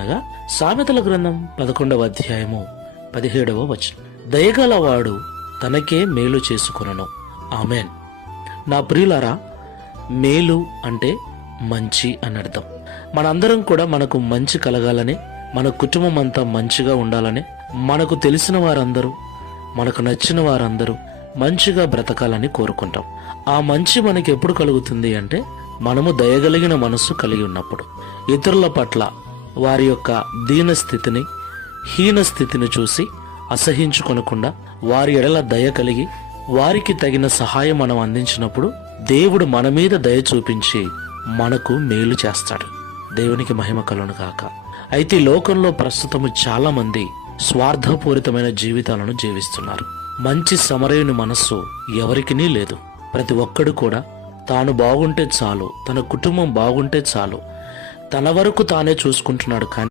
అనగా సామెతల గ్రంథం 11వ అధ్యాయము 17వ వచనం. దయగలవాడు తనకే మేలు చేసుకొనును. ఆమెన్. నా ప్రియులారా, మేలు అంటే మంచి అని అర్థం. మనందరం కూడా మనకు మంచి కలగాలని, మన కుటుంబం అంతా మంచిగా ఉండాలని, మనకు తెలిసిన వారందరూ, మనకు నచ్చిన వారందరూ మంచిగా బ్రతకాలని కోరుకుంటాం. ఆ మంచి మనకి ఎప్పుడు కలుగుతుంది అంటే మనము దయగలిగిన మనస్సు కలిగి ఉన్నప్పుడు. ఇతరుల పట్ల వారి యొక్క దీన స్థితిని, హీన స్థితిని చూసి అసహించుకొనకుండా వారి ఎడల దయ కలిగి వారికి తగిన సహాయం మనం అందించినప్పుడు దేవుడు మన మీద దయ చూపించి మనకు మేలు చేస్తాడు. దేవునికి మహిమ కలుగును గాక. అయితే ఈ లోకంలో ప్రస్తుతము చాలా మంది స్వార్థపూరితమైన జీవితాలను జీవిస్తున్నారు. మంచి సమరయుని మనస్సు ఎవరికినీ లేదు. ప్రతి ఒక్కడు కూడా తాను బాగుంటే చాలు, తన కుటుంబం బాగుంటే చాలు, తన వరకు తానే చూసుకుంటున్నాడు. కానీ